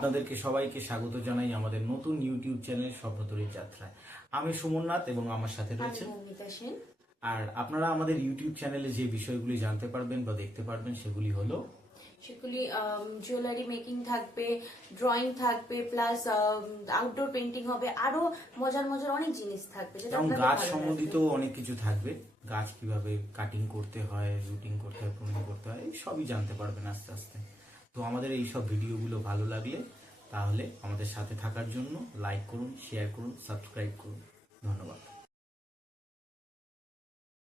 আপনাদেরকে সবাইকে স্বাগত জানাই আমাদের নতুন ইউটিউব চ্যানেল স্বপ্নতরীর যাত্রায়। আমি সুমননাথ এবং আমার সাথে রয়েছে মৌমিতা সেন। আর আপনারা আমাদের ইউটিউব চ্যানেলে যে বিষয়গুলি জানতে পারবেন বা দেখতে পারবেন সেগুলি হলো জুয়েলারি মেকিং থাকবে, ড্রয়িং থাকবে, প্লাস আউটডোর পেন্টিং হবে, আরো মজার মজার অনেক জিনিস থাকবে যেটা এবং আপনাদের গাছ ভালো সম্বন্ধিত লাগবে। অনেক কিছু থাকবে। গাছ কিভাবে কাটিং করতে হয়, রুটিং করতে হয়, প্রুনিং করতে হয়, এই সবই জানতে পারবেন আস্তে আস্তে। তো আমাদের এই সব ভিডিওগুলো ভালো লাগলে তাহলে আমাদের সাথে থাকার জন্য লাইক করুন, শেয়ার করুন, সাবস্ক্রাইব করুন। ধন্যবাদ।